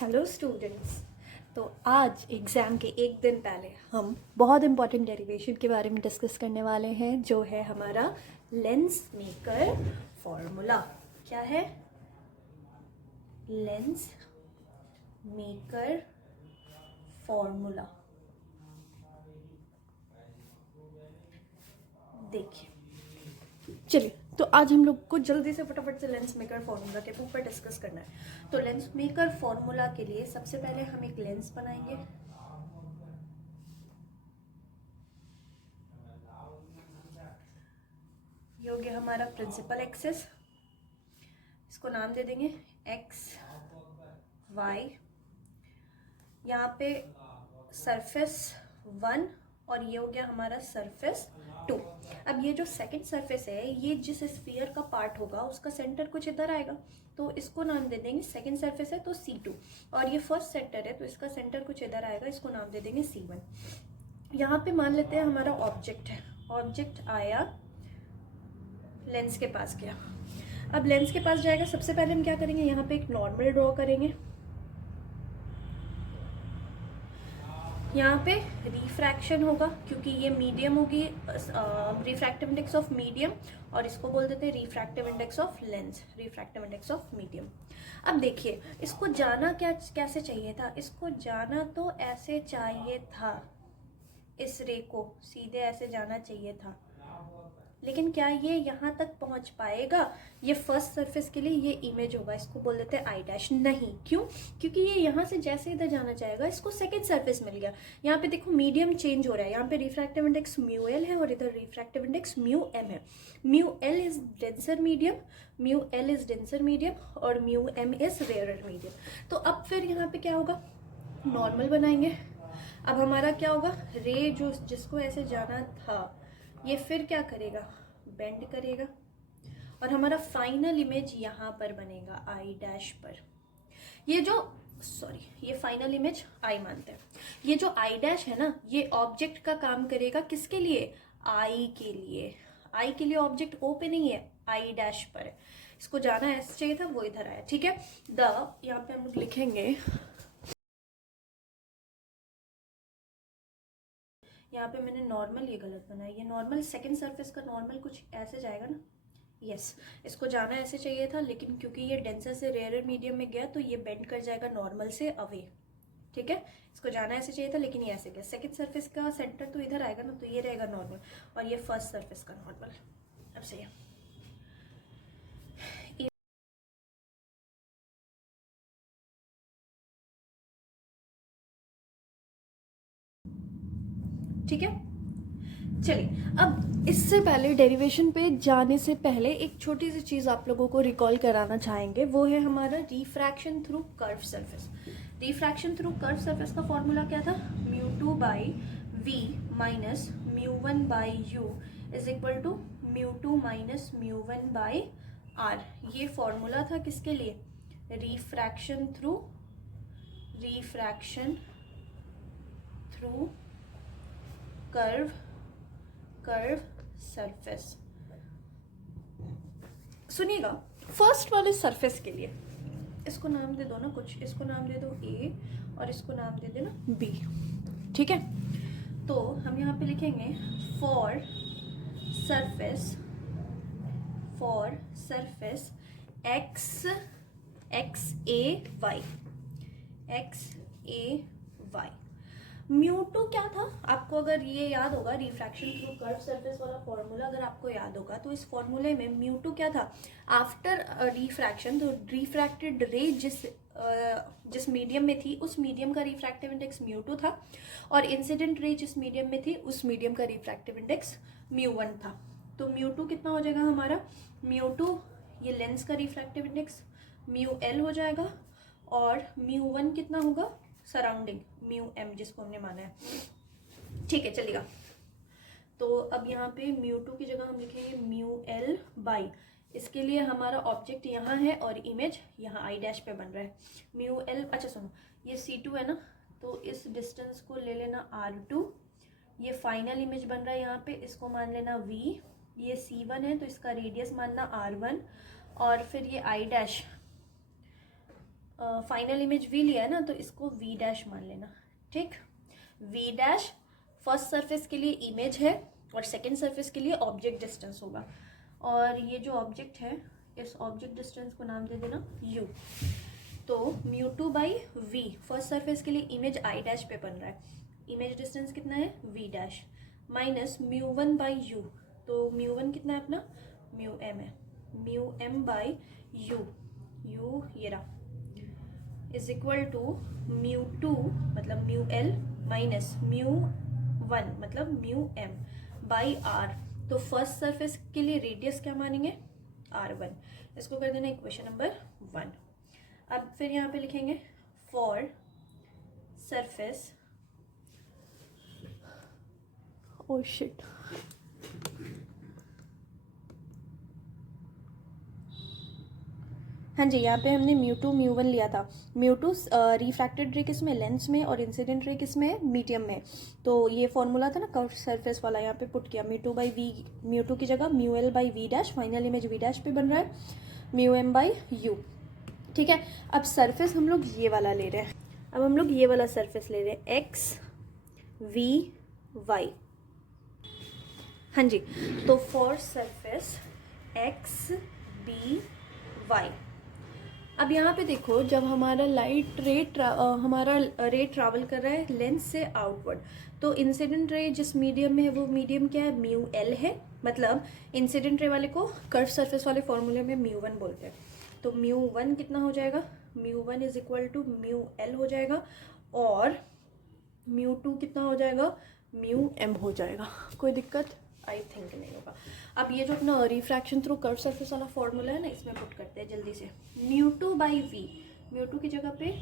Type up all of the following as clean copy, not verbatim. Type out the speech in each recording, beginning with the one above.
Hello students. तो आज exam के एक दिन पहले हम बहुत इम्पॉर्टेंट डेरिवेशन के बारे में डिस्कस करने वाले हैं, जो है हमारा लेंस मेकर फॉर्मूला। क्या है? Lens maker formula. देखिए, चलिए, तो आज हम लोग को जल्दी से फटाफट से लेंस मेकर फॉर्मूला के ऊपर डिस्कस करना है। तो लेंस मेकर फॉर्मूला के लिए सबसे पहले हम एक लेंस बनाएंगे। ये हो गया हमारा प्रिंसिपल एक्सिस। इसको नाम दे देंगे एक्स वाई। यहाँ पे सरफेस 1 और ये हो गया हमारा सरफेस 2। अब ये जो सेकंड सरफेस है, ये जिस स्फीयर का पार्ट होगा उसका सेंटर कुछ इधर आएगा, तो इसको नाम दे देंगे सेकंड सरफेस है तो C2। और ये फर्स्ट सेक्टर है तो इसका सेंटर कुछ इधर आएगा, इसको नाम दे देंगे C1। यहाँ पे मान लेते हैं हमारा ऑब्जेक्ट है। ऑब्जेक्ट आया, लेंस के पास गया। अब लेंस के पास जाएगा, सबसे पहले हम क्या करेंगे, यहाँ पे एक नॉर्मल ड्रॉ करेंगे। यहाँ पे रिफ्रैक्शन होगा क्योंकि ये मीडियम होगी, रिफ्रैक्टिव इंडेक्स ऑफ मीडियम, और इसको बोल देते हैं refractive index of lens, refractive index of medium. अब देखिए, इसको जाना कैसे चाहिए था? इसको जाना तो ऐसे चाहिए था, इस रे को सीधे ऐसे जाना चाहिए था, लेकिन क्या ये यहाँ तक पहुँच पाएगा? ये फर्स्ट सरफेस के लिए ये इमेज होगा, इसको बोल देते हैं आई डैश। नहीं, क्यों? क्योंकि ये यहाँ से जैसे इधर जाना चाहेगा, इसको सेकंड सरफेस मिल गया। यहाँ पे देखो मीडियम चेंज हो रहा है, यहाँ पे रिफ्रैक्टिव इंडेक्स म्यू एल है और इधर रिफ्रैक्टिव इंडेक्स म्यू एम है। Mu L is denser medium, mu L is denser medium और mu M is rarer medium. तो अब फिर यहाँ पे क्या होगा, नॉर्मल बनाएंगे। अब हमारा क्या होगा, रे जो जिसको ऐसे जाना था, ये फिर क्या करेगा, बेंड करेगा, और हमारा फाइनल इमेज यहाँ पर बनेगा आई डैश पर। ये जो ये फाइनल इमेज आई मानते हैं। ये जो आई डैश है ना, ये ऑब्जेक्ट का काम करेगा, किसके लिए? आई के लिए। आई के लिए ऑब्जेक्ट ओ पे नहीं है, आई डैश पर है। इसको जाना ऐसे चाहिए था, वो इधर आया। ठीक है, यहाँ पे हम लोग लिखेंगे, यहाँ पे मैंने नॉर्मल ये गलत बनाया। ये नॉर्मल सेकंड सरफेस का नॉर्मल कुछ ऐसे जाएगा ना, यस। इसको जाना ऐसे चाहिए था, लेकिन क्योंकि ये डेंसर से रेयरर मीडियम में गया तो ये बेंड कर जाएगा नॉर्मल से अवे। ठीक है, इसको जाना ऐसे चाहिए था लेकिन ये ऐसे गया। सेकंड सरफेस का सेंटर तो इधर आएगा ना, तो ये रहेगा नॉर्मल, और ये फर्स्ट सरफेस का नॉर्मल। अब सही है। ठीक है, चलिए, अब इससे पहले डेरिवेशन पे जाने से पहले एक छोटी सी चीज़ आप लोगों को रिकॉल कराना चाहेंगे, वो है हमारा refraction through curve surface. Refraction through curve surface का फॉर्मूला क्या था? Mu two by v minus mu one by u is equal to mu two minus mu one by R. ये फॉर्मूला था किसके लिए? Refraction through curve surface. सुनिएगा, फर्स्ट वाले सरफेस के लिए इसको नाम दे दो ना कुछ, इसको नाम दे दो ए और इसको नाम दे देना बी। ठीक है, तो हम यहाँ पे लिखेंगे for surface X A Y. Mu two क्या था आपको अगर ये याद होगा, रिफ्रैक्शन थ्रू कर्व सरफेस वाला फॉर्मूला अगर आपको याद होगा, तो इस फॉर्मूले में म्यू2 क्या था? आफ्टर रिफ्रैक्शन, तो रिफ्रैक्टेड रे जिस मीडियम में थी उस मीडियम का रिफ्रैक्टिव इंडेक्स म्यू2 था, और इंसिडेंट रे जिस मीडियम में थी उस मीडियम का रिफ्रैक्टिव इंडेक्स म्यू1 था। तो म्यू2 कितना हो जाएगा हमारा? म्यू2 ये लेंस का रिफ्रैक्टिव इंडेक्स म्यू एल हो जाएगा, और म्यू1 कितना होगा? सराउंडिंग म्यू एम जिसको हमने माना है। ठीक है, चलेगा। तो अब यहाँ पे म्यू2 की जगह हम लिखेंगे म्यू एल बाई, इसके लिए हमारा ऑब्जेक्ट यहाँ है और इमेज यहाँ आई डैश पे बन रहा है। म्यू एल, अच्छा सुनो, ये C2 है ना, तो इस डिस्टेंस को ले लेना R2। ये फाइनल इमेज बन रहा है यहाँ पे, इसको मान लेना V। ये C1 है तो इसका रेडियस मानना R1, और फिर ये I dash final image v लिया है ना, तो इसको वी डैश मान लेना, ठीक। वी डैश फर्स्ट सरफेस के लिए इमेज है और सेकेंड सरफेस के लिए ऑब्जेक्ट डिस्टेंस होगा, और ये जो ऑब्जेक्ट है इस ऑब्जेक्ट डिस्टेंस को नाम दे देना यू। तो mu two by v, first surface के लिए इमेज आई डैश पे बन रहा है, इमेज डिस्टेंस कितना है v dash, minus mu one by u, तो म्यू वन कितना है अपना म्यू एम है, mu M by u, u ये रहा, is equal to mu two मतलब mu L minus mu one मतलब म्यू एम बाई आर। तो फर्स्ट सरफेस के लिए रेडियस क्या मानेंगे R1, इसको कर देना इक्वेशन नंबर 1। अब फिर यहाँ पे लिखेंगे फॉर सरफेस, ओह शिट, हाँ जी, यहाँ पे हमने म्यू टू म्यू वन लिया था। म्यू टू रिफ्रैक्टेड रे किस में, लेंस में, और इंसिडेंट रे किस में, मीडियम में। तो ये फॉर्मूला था ना कर्व सरफेस वाला, यहाँ पे पुट किया mu two by v, mu two की जगह mu L by v dash, final image v dash पे बन रहा है, म्यू एम बाई यू, ठीक है। अब सरफेस हम लोग ये वाला ले रहे हैं, अब हम लोग ये वाला सरफेस ले रहे हैं एक्स वी वाई, हाँ जी। तो for surface x b y, अब यहाँ पे देखो जब हमारा लाइट रे हमारा रे ट्रैवल कर रहा है लेंस से आउटवर्ड, तो इंसिडेंट रे जिस मीडियम में है वो मीडियम क्या है म्यू एल है, मतलब इंसिडेंट रे वाले को कर्व सरफेस वाले फॉर्मूले में म्यू वन बोलते हैं। तो म्यू वन कितना हो जाएगा, mu one is equal to mu l हो जाएगा, और म्यू टू कितना हो जाएगा म्यू एम हो जाएगा। कोई दिक्कत आई थिंक नहीं होगा। अब ये जो अपना रिफ्रैक्शन थ्रू कर्व सरफेस वाला फॉर्मूला है ना, इसमें पुट करते हैं जल्दी से। Mu two by v, mu two की जगह पे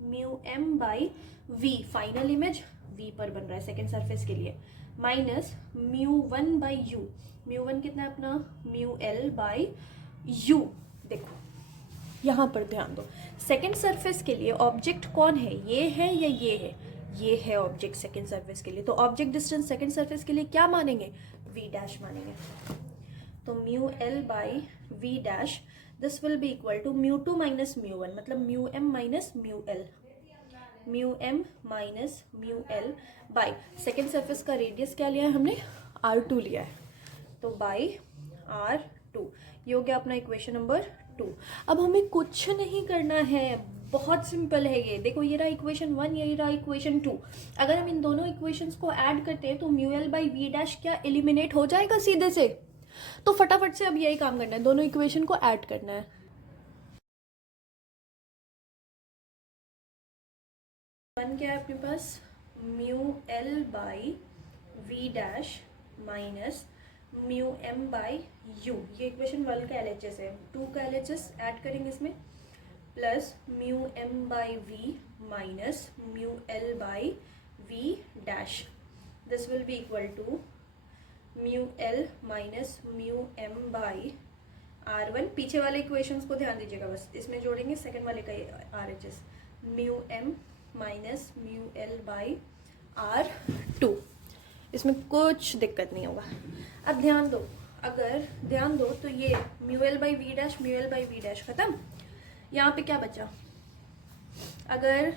mu M by v, final image v पर बन रहा है सेकेंड सरफेस के लिए, minus mu one by u, mu one कितना है अपना म्यू एल बाई यू। देखो यहाँ पर ध्यान दो, सेकेंड सरफेस के लिए ऑब्जेक्ट कौन है, ये है या ये है ऑब्जेक्ट सेकेंड सरफेस के लिए। तो ऑब्जेक्ट डिस्टेंस सेकेंड सरफेस के लिए क्या मानेंगे वी डैश मानेंगे। तो mu L by v dash, this will be equal to mu two minus mu one मतलब mu M minus mu L, mu M minus mu L by second surface का radius क्या लिया है हमने R2 लिया है, तो बाई R2, ये हो गया अपना इक्वेशन नंबर 2। अब हमें कुछ नहीं करना है, बहुत सिंपल है ये। देखो ये रहा इक्वेशन 1, ये रहा इक्वेशन 2। अगर हम इन दोनों इक्वेशंस को ऐड करते हैं तो mu L by v dash क्या एलिमिनेट हो जाएगा सीधे से। तो फटाफट से अब यही काम करना है, दोनों इक्वेशन को ऐड करना है। वन क्या है अपने पास mu L by v dash minus mu M by u, ये इक्वेशन 1 का LHS है। 2 का LHS ऐड करेंगे इसमें, plus mu M by v minus mu L by v dash, this will be equal to mu L minus mu M by R1। पीछे वाले equations को ध्यान दीजिएगा, बस इसमें जोड़ेंगे सेकेंड वाले का RHS, mu M minus mu L by R2, इसमें कुछ दिक्कत नहीं होगा। अब ध्यान दो, अगर ध्यान दो तो ये mu L by v dash, mu L by v dash खत्म। यहाँ पे क्या बचा, अगर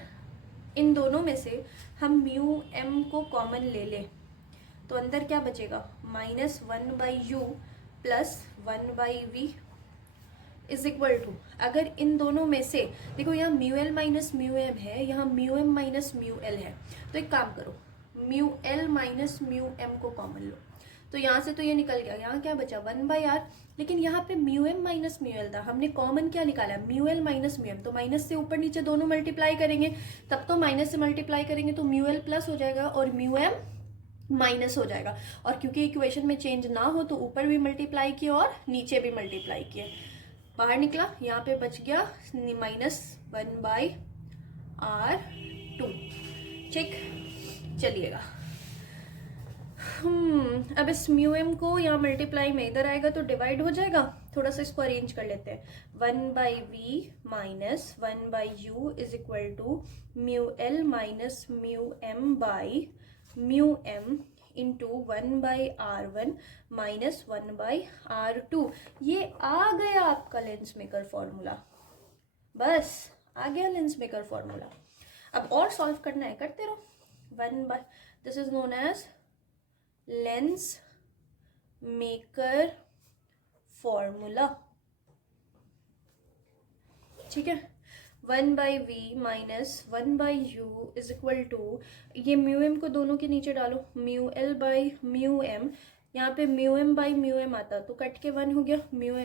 इन दोनों में से हम म्यू एम को कॉमन ले लें तो अंदर क्या बचेगा minus 1 by u plus 1 by v is equal to, अगर इन दोनों में से देखो यहाँ mu L minus mu M है, यहाँ mu M minus mu l है, तो एक काम करो mu L minus mu m को कॉमन लो, तो यहाँ से तो ये निकल गया, यहाँ क्या बचा 1 बाई आर, लेकिन यहाँ पे mu M minus mu l था, हमने कॉमन क्या निकाला mu L minus mu m, तो माइनस से ऊपर नीचे दोनों मल्टीप्लाई करेंगे, तब तो माइनस से मल्टीप्लाई करेंगे तो म्यू एल प्लस हो जाएगा और म्यू एम माइनस हो जाएगा, और क्योंकि इक्वेशन में चेंज ना हो तो ऊपर भी मल्टीप्लाई किया और नीचे भी मल्टीप्लाई किया, बाहर निकला, यहाँ पे बच गया माइनस 1 बाई R2। ठीक, चलिएगा अब इस म्यू एम को यहाँ मल्टीप्लाई में इधर आएगा तो डिवाइड हो जाएगा, थोड़ा सा इसको अरेंज कर लेते हैं। 1 by v minus 1 by u is equal to mu L minus mu M by mu m into 1 by R1 minus 1 by R2। ये आ गया आपका लेंस मेकर फॉर्मूला, बस आ गया लेंस मेकर फॉर्मूला। अब और सॉल्व करना है, करते रहो। 1/, this is known as lens maker formula, ठीक है। 1/v minus 1/u is equal to, ये म्यू एम को दोनों के नीचे डालो, mu L by mu m, यहाँ पे mu M by mu m आता तो कट के 1 हो गया, mu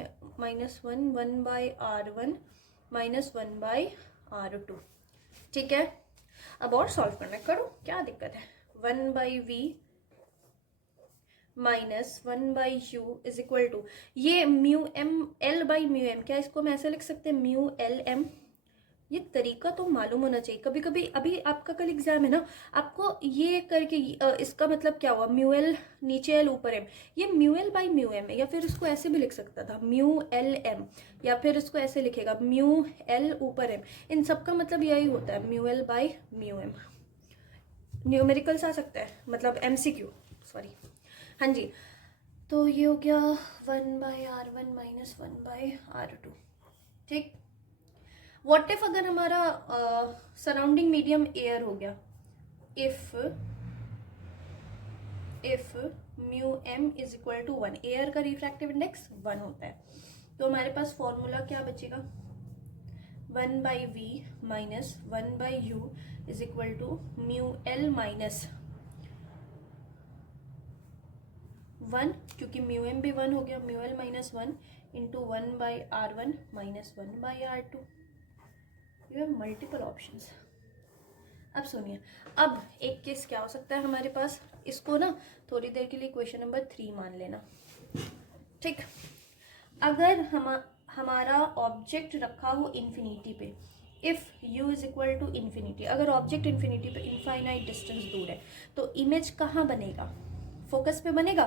minus 1, 1/r1 minus 1/r2, ठीक है। अब और सॉल्व करना, करो, क्या दिक्कत है। 1/v minus 1/u is equal to, ये mu M L by mu M, क्या इसको हम ऐसे लिख सकते हैं, म्यू एल एम। ये तरीका तो मालूम होना चाहिए। कभी कभी, अभी आपका कल एग्जाम है ना, आपको ये करके इसका मतलब क्या हुआ, म्यू एल नीचे एल ऊपर एम, ये mu L by mu M है, या फिर इसको ऐसे भी लिख सकता था, म्यू एल एम, या फिर इसको ऐसे लिखेगा म्यू एल ऊपर एम। इन सब का मतलब यही होता है, mu L by mu M. Numericals आ सकता है, मतलब MCQ, सॉरी, हाँ जी। तो ये हो गया 1/r1 माइनस 1/r2, ठीक। व्हाट इफ अगर हमारा सराउंडिंग मीडियम एयर हो गया, if mu M is equal to 1, air का रिफ्रैक्टिव इंडेक्स 1 होता है, तो हमारे पास फॉर्मूला क्या बचेगा, 1/v minus 1/u is equal to mu L minus 1, क्योंकि म्यू एम भी 1 हो गया, mu L minus 1 into 1/r1 minus 1/r2। You have multiple options. अब सुनिए, अब एक केस क्या हो सकता है हमारे पास, इसको ना थोड़ी देर के लिए क्वेश्चन नंबर 3 मान लेना, ठीक। अगर हमारा ऑब्जेक्ट रखा हो इन्फिनिटी पे, if u is equal to infinity, अगर ऑब्जेक्ट इन्फिनिटी पे इनफाइनाइट डिस्टेंस दूर है, तो इमेज कहाँ बनेगा, फोकस पे बनेगा,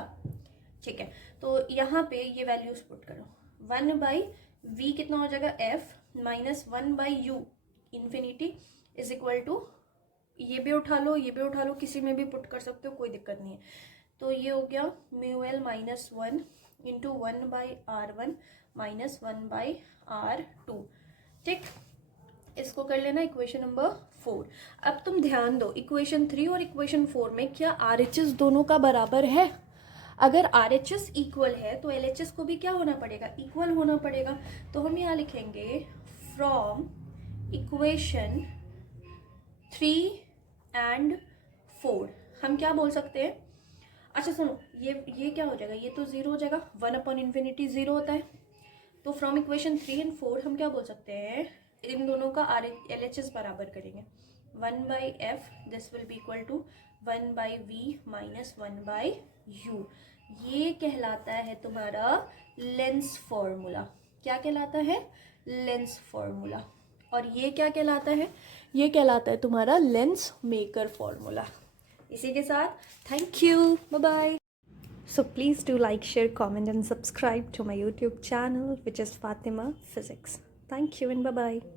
ठीक है। तो यहाँ पे ये वैल्यूज पुट करो, 1/v कितना हो जाएगा, f minus 1/u infinity is equal to, ये भी उठा लो, ये भी उठा लो, किसी में भी पुट कर सकते हो, कोई दिक्कत नहीं है। तो ये हो गया mu L minus 1 into 1/r1 minus 1/r2, ठीक। इसको कर लेना इक्वेशन नंबर 4। अब तुम ध्यान दो, इक्वेशन 3 और इक्वेशन 4 में क्या RHS दोनों का बराबर है। अगर RHS इक्वल है तो LHS को भी क्या होना पड़ेगा, इक्वल होना पड़ेगा। तो हम यहाँ लिखेंगे फ्रॉम इक्वेशन 3 एंड 4 हम क्या बोल सकते हैं, अच्छा सुनो, ये क्या हो जाएगा, ये तो 0 हो जाएगा, 1/∞ 0 होता है। तो फ्रॉम इक्वेशन 3 एंड 4 हम क्या बोल सकते हैं, इन दोनों का LHS बराबर करेंगे, 1/f this will be equal to 1/v minus 1/u। ये कहलाता है तुम्हारा लेंस फॉर्मूला। क्या कहलाता है, लेंस फॉर्मूला। और ये क्या कहलाता है, ये कहलाता है तुम्हारा लेंस मेकर फॉर्मूला। इसी के साथ thank you, bye bye. So please do like, share, comment and subscribe to my YouTube channel, which is Fatima Physics. Thank you and bye-bye.